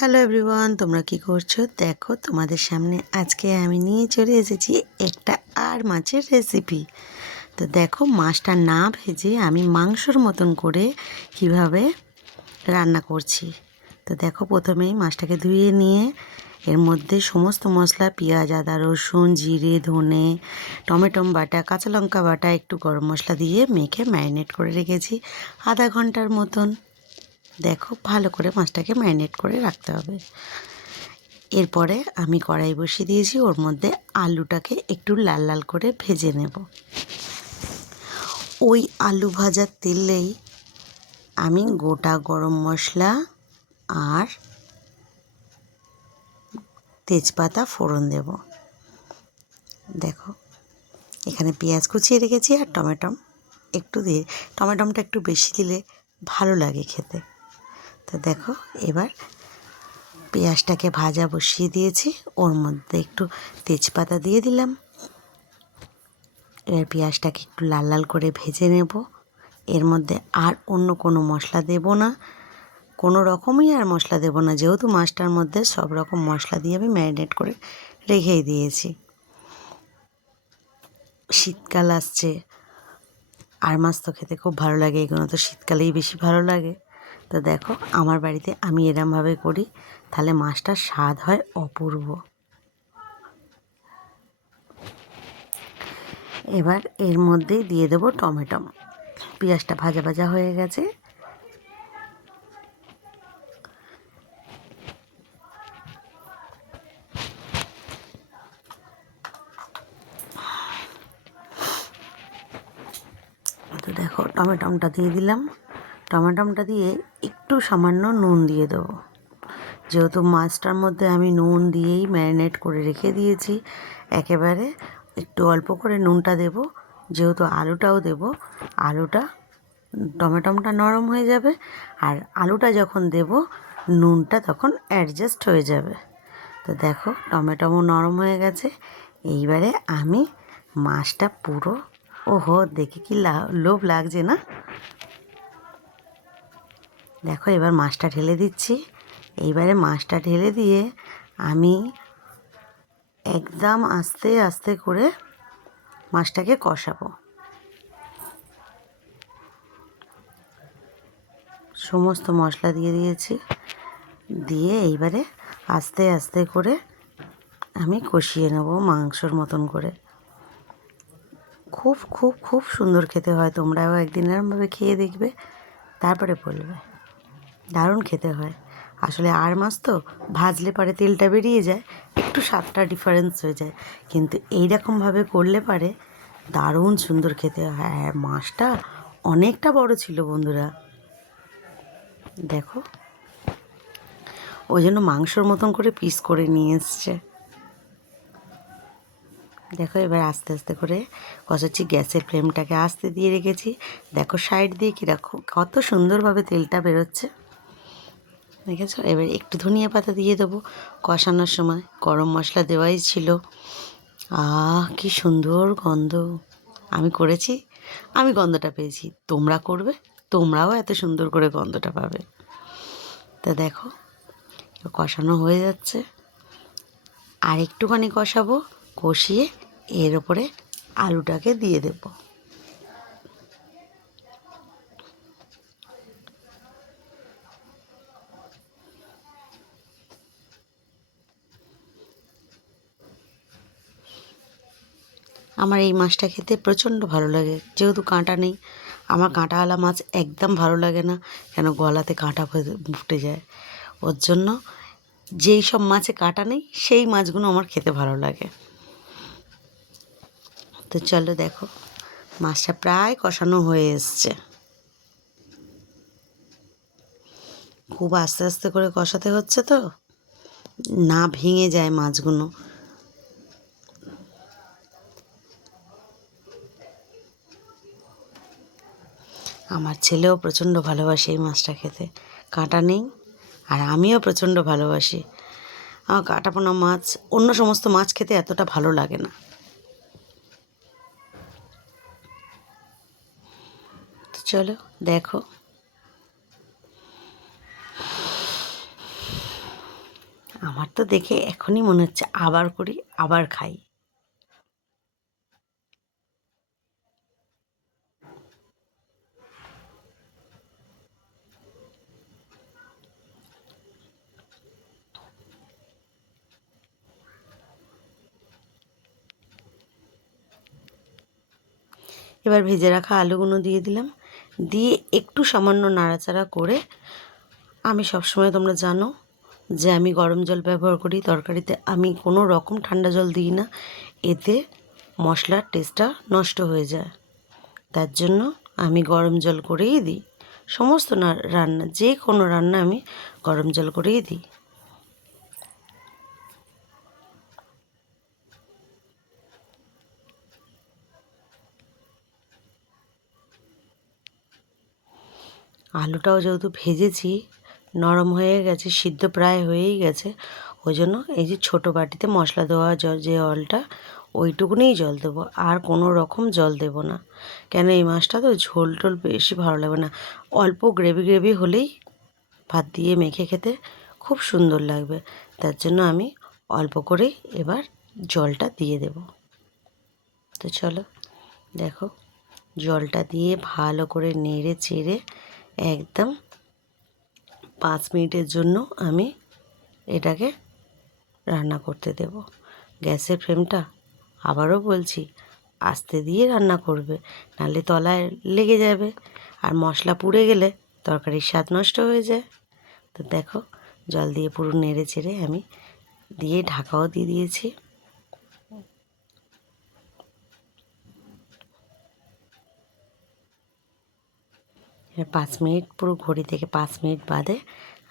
Hello everyone, তোমরা কি করছো? দেখো তোমাদের সামনে আজকে আমি নিয়ে চলে এসেছি একটা আর মাছের রেসিপি। তো দেখো, মাছটা না ভেজে আমি মাংসর মতন করে কিভাবে রান্না করছি। তো দেখো, প্রথমেই মাছটাকে ধুয়ে নিয়ে এর মধ্যে সমস্ত মশলা, পেঁয়াজ, আদা, রসুন, জিরে, ধনে, টমেটো বাটা, কাঁচা লঙ্কা বাটা, একটু গরম মশলা দিয়ে মেখে ম্যারিনেট করে রেখেছি আধা ঘন্টার মতন। দেখো, ভালো করে মাছটাকে ম্যারিনেট করে রাখতে হবে। এরপরে আমি কড়াই বসিয়ে দিয়েছি, ওর মধ্যে আলুটাকে একটু লাল লাল করে ভেজে নেব। ওই আলু ভাজার তেলেই আমি গোটা গরম মশলা আর তেজপাতা ফোড়ন দেব। দেখো, এখানে পেঁয়াজ কুচিয়ে রেখেছি আর টমেটো একটু দিয়ে, টমেটোটা একটু বেশি দিলে ভালো লাগে খেতে। তো দেখো, এবার পেঁয়াজটাকে ভাজা বসিয়ে দিয়েছি, ওর মধ্যে একটু তেজপাতা দিয়ে দিলাম। এবার পেঁয়াজটাকে একটু লাল লাল করে ভেজে নেব। এর মধ্যে আর অন্য কোনো মশলা দেব না, কোনো রকমই আর মশলা দেব না, যেহেতু মাছটার মধ্যে সব রকম মশলা দিয়ে আমি ম্যারিনেট করে রেখেই দিয়েছি। শীতকাল আসছে, আর মাছ তো খেতে খুব ভালো লাগে, এগুলো তো শীতকালেই বেশি ভালো লাগে। তো দেখো, আমার বাড়িতে আমি এরমভাবে করি, তাহলে মাছটার স্বাদ হয় অপূর্ব। এবার এর মধ্যেই দিয়ে দেবো টমেটো। পেঁয়াজটা ভাজা ভাজা হয়ে গেছে। তো দেখো, টমেটোটা দিয়ে দিলাম। টমেটোটা দিয়ে একটু সামান্য নুন দিয়ে দেবো, যেহেতু মাছটার মধ্যে আমি নুন দিয়েই ম্যারিনেট করে রেখে দিয়েছি। একেবারে একটু অল্প করে নুনটা দেব, যেহেতু আলুটাও দেব। আলুটা, টমেটোটা নরম হয়ে যাবে, আর আলুটা যখন দেব নুনটা তখন অ্যাডজাস্ট হয়ে যাবে। তো দেখো, টমেটো নরম হয়ে গেছে। এইবারে আমি মাছটা পুরো, ওহো, দেখে কি লোভ লাগছে না? দেখো, এবার মাছটা ঢেলে দিচ্ছি। এইবারে মাছটা ঢেলে দিয়ে আমি একদম আস্তে আস্তে করে মাছটাকে কষাবো। সমস্ত মশলা দিয়ে দিয়েছি, দিয়ে এইবারে আস্তে আস্তে করে আমি কষিয়ে নেব মাংসর মতন করে। খুব খুব খুব সুন্দর খেতে হয়, তোমরাও একদিন এরমভাবে খেয়ে দেখবে, তারপরে বলবে। দারুণ খেতে হয়। আসলে আর মাছ তো ভাজলে পরে তেলটা বেরিয়ে যায়, একটু স্বাদটা ডিফারেন্স হয়ে যায়, কিন্তু এইরকমভাবে করলে পারে দারুণ সুন্দর খেতে হয়। আর মাছটা অনেকটা বড় ছিল বন্ধুরা, দেখো, ওই জন্য মাংসর মতন করে পিস করে নিয়ে এসছে। দেখো, এবার আস্তে আস্তে করে কষাচ্ছি, গ্যাসের ফ্লেমটাকে আস্তে দিয়ে রেখেছি। দেখো সাইড দিয়ে কীরকম কত সুন্দরভাবে তেলটা বেরোচ্ছে, দেখেছো? এবার একটু ধনিয়া পাতা দিয়ে দেবো। কষানোর সময় গরম মশলা দেওয়াই ছিল। কি সুন্দর গন্ধ! আমি করেছি, আমি গন্ধটা পেয়েছি, তোমরা করবে, তোমরাও এত সুন্দর করে গন্ধটা পাবে। তা দেখো, কষানো হয়ে যাচ্ছে, আর একটুখানি কষাবো, কষিয়ে এর ওপরে আলুটাকে দিয়ে দেব। আমার এই মাছটা খেতে প্রচণ্ড ভালো লাগে, যেহেতু কাঁটা নেই। আমার কাঁটাওয়ালা মাছ একদম ভালো লাগে না, কেন গলাতে কাঁটা ফুটে যায়। ওর জন্য যেই সব মাছে কাঁটা নেই সেই মাছগুলো আমার খেতে ভালো লাগে। তো চলো, দেখো, মাছটা প্রায় কষানো হয়ে এসছে। খুব আস্তে আস্তে করে কষাতে হচ্ছে, তো না ভেঙে যায় মাছগুলো। আমার ছেলেও প্রচণ্ড ভালোবাসে এই মাছটা খেতে, কাঁটা নেই, আর আমিও প্রচণ্ড ভালোবাসি। আমার কাঁটাপোনা মাছ, অন্য সমস্ত মাছ খেতে এতটা ভালো লাগে না। তো চলো, দেখো, আমার তো দেখে এখনই মনে হচ্ছে আবার করি, আবার খাই। এবার ভেজে রাখা আলুগুলো দিয়ে দিলাম, দিয়ে একটু সামান্য নাড়াচাড়া করে, আমি সবসময় তোমরা জানো যে আমি গরম জল ব্যবহার করি তরকারিতে, আমি কোনো রকম ঠান্ডা জল দিই না, এতে মশলার টেস্টটা নষ্ট হয়ে যায়। তার জন্য আমি গরম জল করেই দিই, সমস্ত রান্না, যে কোনো রান্না আমি গরম জল করেই দিই। আলুটাও যেহেতু ভেজেছি, নরম হয়ে গেছে, সিদ্ধ প্রায় হয়েই গেছে, ওই জন্য এই যে ছোটো বাটিতে মশলা দেওয়া জল, যে জলটা, ওইটুকুনিই জল দেবো, আর কোনো রকম জল দেব না। কেন এই মাছটা তো ঝোল টোল বেশি ভালো লাগবে না, অল্প গ্রেভি গ্রেভি হলেই ভাত দিয়ে মেখে খেতে খুব সুন্দর লাগবে। তার জন্য আমি অল্প করেই এবার জলটা দিয়ে দেব। তো চলো দেখো, জলটা দিয়ে ভালো করে নেড়ে চেড়ে একদম 5 মিনিটের জন্য আমি এটাকে রান্না করতে দেব। গ্যাসের ফ্লেমটা আবারও বলছি আস্তে দিয়ে রান্না করবে, নাহলে তলায় লেগে যাবে, আর মশলা পুড়ে গেলে তরকারির স্বাদ নষ্ট হয়ে যায়। তো দেখো, জল দিয়ে পুরো নেড়ে চেড়ে আমি দিয়ে ঢাকাও দিয়ে দিয়েছি। 5 মিনিট, পুরো ঘড়ি থেকে 5 মিনিট বাদে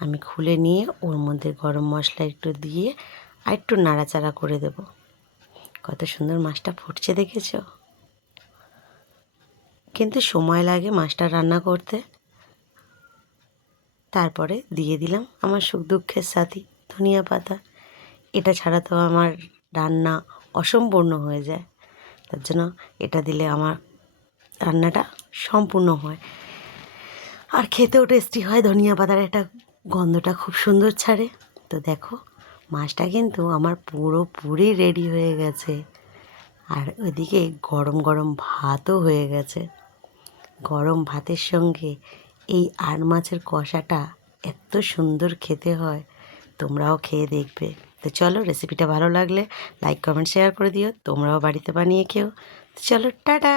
আমি খুলে নিয়ে ওর মধ্যে গরম মশলা একটু দিয়ে আর একটু নাড়াচাড়া করে দেব। কত সুন্দর মাছটা ফুটছে দেখেছো? কিন্তু সময় লাগে মাছটা রান্না করতে। তারপরে দিয়ে দিলাম আমার সুখ দুঃখের সাথী ধনিয়া পাতা। এটা ছাড়া তো আমার রান্না অসম্পূর্ণ হয়ে যায়, তার জন্য এটা দিলে আমার রান্নাটা সম্পূর্ণ হয়, আর খেতেও টেস্টি হয়। ধনিয়া পাতার একটা গন্ধটা খুব সুন্দর ছাড়ে। তো দেখো, মাছটা কিন্তু আমার পুরোপুরি রেডি হয়ে গেছে, আর ওইদিকে গরম গরম ভাতও হয়ে গেছে। গরম ভাতের সঙ্গে এই আর মাছের কষাটা এত সুন্দর খেতে হয়, তোমরাও খেয়ে দেখবে। তো চলো, রেসিপিটা ভালো লাগলে লাইক কমেন্ট শেয়ার করে দিও, তোমরাও বাড়িতে বানিয়ে খেও। তো চলো, টাটা।